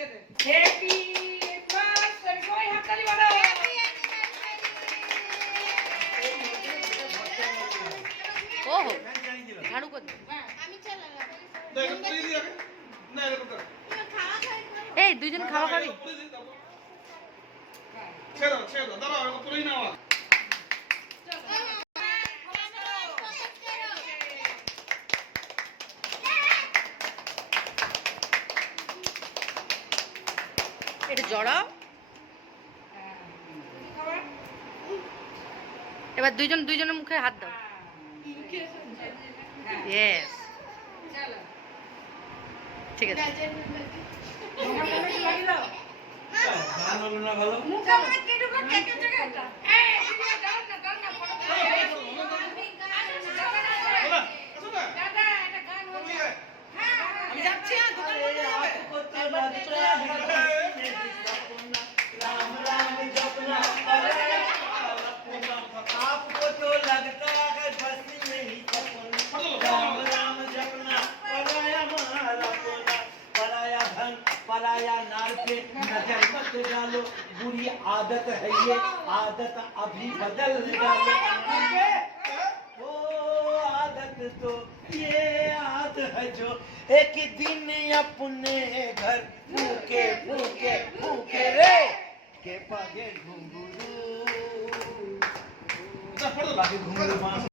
Happy birthday সবাই হাততালি বাজাও। ওহো ঝাড়ু করে এই দুজন খাওয়া খাবি এটা জড়াও এবার দুজনের মুখে হাত দাও ইয়েস ঠিক আছে आपको तो लगता है बस नहीं राम राम जपना पराया माल अपना पराया धन पराया नार पे नजर मत डालो बुरी आदत है ये आदत अभी बदल डालो वो आदत तो ये आदत है जो एक दिन अपने घर फूके फूके फूके रे के पागे घुंघरू बाकी घुंघरू बांस